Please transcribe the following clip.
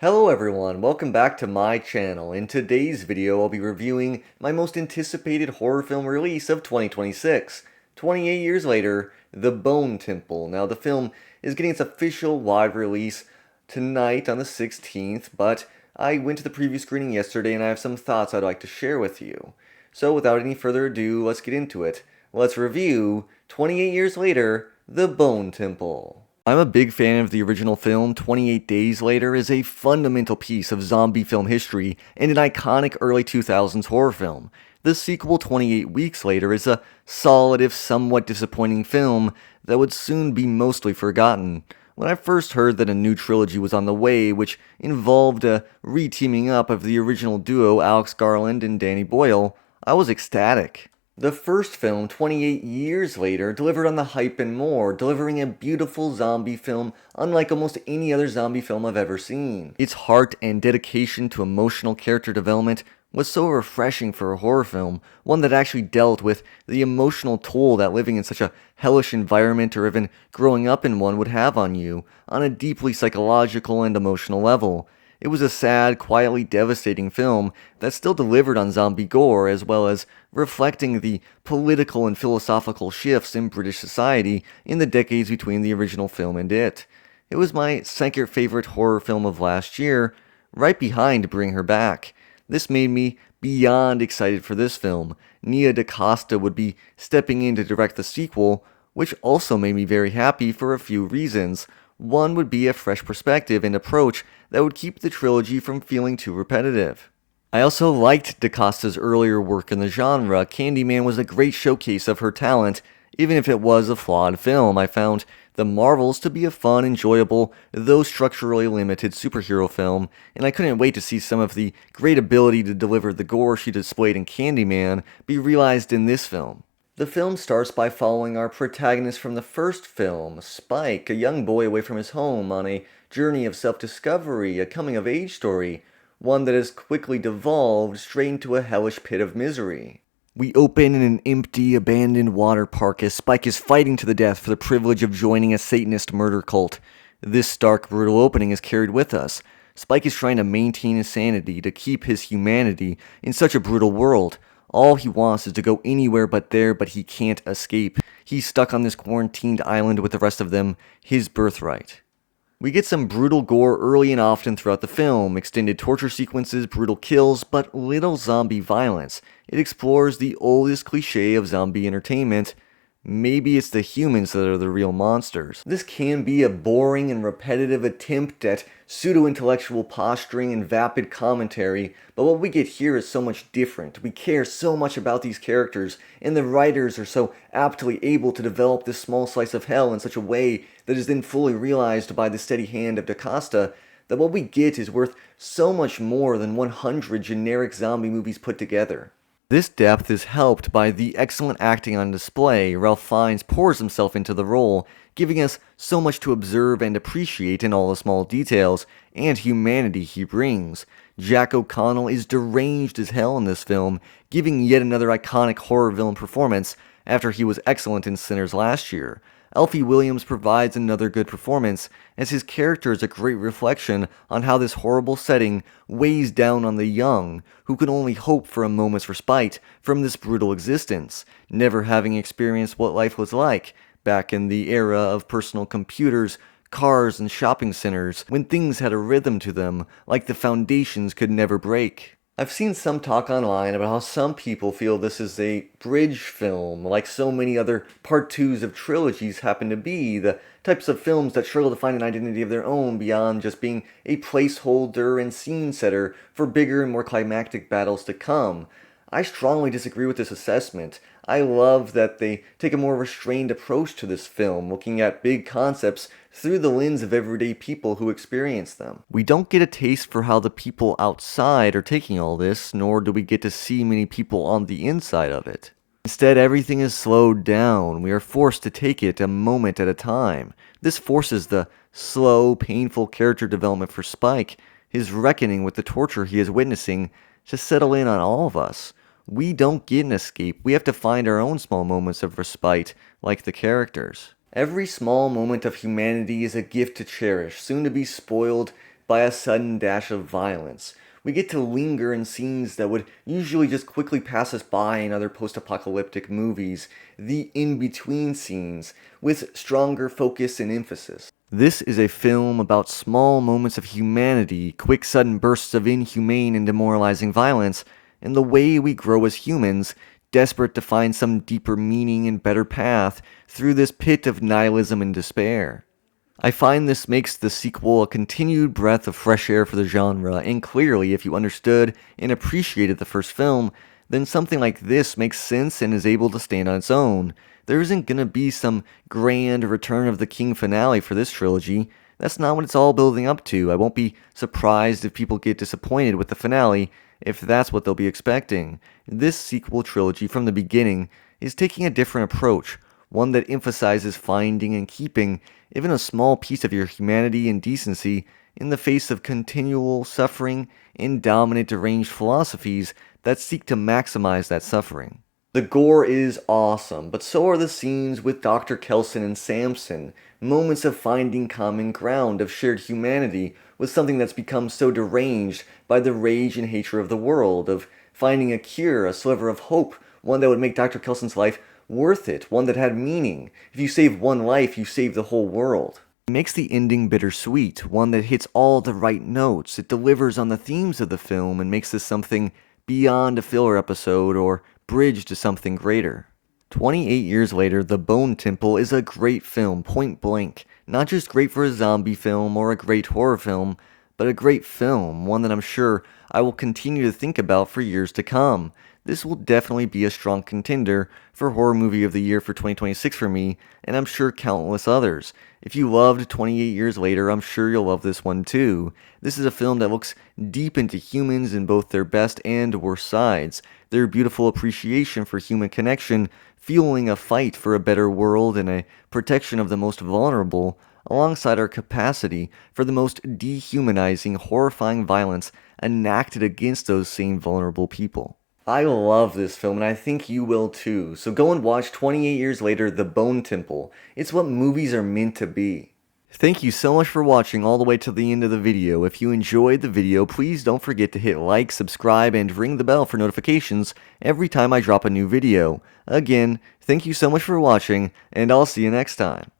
Hello everyone, welcome back to my channel. In today's video, I'll be reviewing my most anticipated horror film release of 2026. 28 years later, The Bone Temple. Now the film is getting its official wide release tonight on the 16th, but I went to the preview screening yesterday and I have some thoughts I'd like to share with you. So without any further ado, let's get into it. Let's review 28 years later, The Bone Temple. I'm a big fan of the original film. 28 Days Later is a fundamental piece of zombie film history and an iconic early 2000s horror film. The sequel, 28 Weeks Later, is a solid if somewhat disappointing film that would soon be mostly forgotten. When I first heard that a new trilogy was on the way, which involved a re-teaming up of the original duo Alex Garland and Danny Boyle, I was ecstatic. The first film, 28 years later, delivered on the hype and more, delivering a beautiful zombie film unlike almost any other zombie film I've ever seen. Its heart and dedication to emotional character development was so refreshing for a horror film, one that actually dealt with the emotional toll that living in such a hellish environment or even growing up in one would have on you, on a deeply psychological and emotional level. It was a sad, quietly devastating film that still delivered on zombie gore as well as reflecting the political and philosophical shifts in British society in the decades between the original film and it. It was my second favorite horror film of last year, right behind Bring Her Back. This made me beyond excited for this film. Nia DaCosta would be stepping in to direct the sequel, which also made me very happy for a few reasons. One would be a fresh perspective and approach that would keep the trilogy from feeling too repetitive. I also liked DaCosta's earlier work in the genre. Candyman was a great showcase of her talent, even if it was a flawed film. I found The Marvels to be a fun, enjoyable, though structurally limited superhero film, and I couldn't wait to see some of the great ability to deliver the gore she displayed in Candyman be realized in this film. The film starts by following our protagonist from the first film, Spike, a young boy away from his home on a journey of self-discovery, a coming-of-age story, one that has quickly devolved straight into a hellish pit of misery. We open in an empty, abandoned water park as Spike is fighting to the death for the privilege of joining a Satanist murder cult. This stark, brutal opening is carried with us. Spike is trying to maintain his sanity, to keep his humanity in such a brutal world. All he wants is to go anywhere but there, but he can't escape. He's stuck on this quarantined island with the rest of them, his birthright. We get some brutal gore early and often throughout the film, extended torture sequences, brutal kills, but little zombie violence. It explores the oldest cliche of zombie entertainment. Maybe it's the humans that are the real monsters. This can be a boring and repetitive attempt at pseudo-intellectual posturing and vapid commentary, but what we get here is so much different. We care so much about these characters, and the writers are so aptly able to develop this small slice of hell in such a way that is then fully realized by the steady hand of DaCosta, that what we get is worth so much more than 100 generic zombie movies put together. This depth is helped by the excellent acting on display. Ralph Fiennes pours himself into the role, giving us so much to observe and appreciate in all the small details and humanity he brings. Jack O'Connell is deranged as hell in this film, giving yet another iconic horror villain performance after he was excellent in Sinners last year. Alfie Williams provides another good performance, as his character is a great reflection on how this horrible setting weighs down on the young, who can only hope for a moment's respite from this brutal existence, never having experienced what life was like back in the era of personal computers, cars, and shopping centers, when things had a rhythm to them, like the foundations could never break. I've seen some talk online about how some people feel this is a bridge film, like so many other part twos of trilogies happen to be, the types of films that struggle to find an identity of their own beyond just being a placeholder and scene setter for bigger and more climactic battles to come. I strongly disagree with this assessment. I love that they take a more restrained approach to this film, looking at big concepts through the lens of everyday people who experience them. We don't get a taste for how the people outside are taking all this, nor do we get to see many people on the inside of it. Instead, everything is slowed down. We are forced to take it a moment at a time. This forces the slow, painful character development for Spike, his reckoning with the torture he is witnessing, to settle in on all of us. We don't get an escape. We have to find our own small moments of respite, like the characters. Every small moment of humanity is a gift to cherish, soon to be spoiled by a sudden dash of violence. We get to linger in scenes that would usually just quickly pass us by in other post-apocalyptic movies, the in-between scenes, with stronger focus and emphasis. This is a film about small moments of humanity, quick sudden bursts of inhumane and demoralizing violence, and the way we grow as humans, desperate to find some deeper meaning and better path through this pit of nihilism and despair. I find this makes the sequel a continued breath of fresh air for the genre, and clearly, if you understood and appreciated the first film, then something like this makes sense and is able to stand on its own. There isn't gonna be some grand Return of the King finale for this trilogy. That's not what it's all building up to. I won't be surprised if people get disappointed with the finale, if that's what they'll be expecting. This sequel trilogy from the beginning is taking a different approach, one that emphasizes finding and keeping even a small piece of your humanity and decency in the face of continual suffering and dominant deranged philosophies that seek to maximize that suffering. The gore is awesome, but so are the scenes with Dr. Kelson and Samson, moments of finding common ground, of shared humanity with something that's become so deranged by the rage and hatred of the world, of finding a cure, a sliver of hope, one that would make Dr. Kelson's life worth it, one that had meaning. If you save one life, you save the whole world. It makes the ending bittersweet, one that hits all the right notes. It delivers on the themes of the film and makes this something beyond a filler episode or bridge to something greater. 28 years later, The Bone Temple is a great film, point blank. Not just great for a zombie film or a great horror film, but a great film, one that I'm sure I will continue to think about for years to come. This will definitely be a strong contender for Horror Movie of the Year for 2026 for me, and I'm sure countless others. If you loved 28 Years Later, I'm sure you'll love this one too. This is a film that looks deep into humans in both their best and worst sides, their beautiful appreciation for human connection, fueling a fight for a better world and a protection of the most vulnerable, alongside our capacity for the most dehumanizing, horrifying violence enacted against those same vulnerable people. I love this film, and I think you will too, so go and watch 28 Years Later, The Bone Temple. It's what movies are meant to be. Thank you so much for watching all the way to the end of the video. If you enjoyed the video, please don't forget to hit like, subscribe, and ring the bell for notifications every time I drop a new video. Again, thank you so much for watching, and I'll see you next time.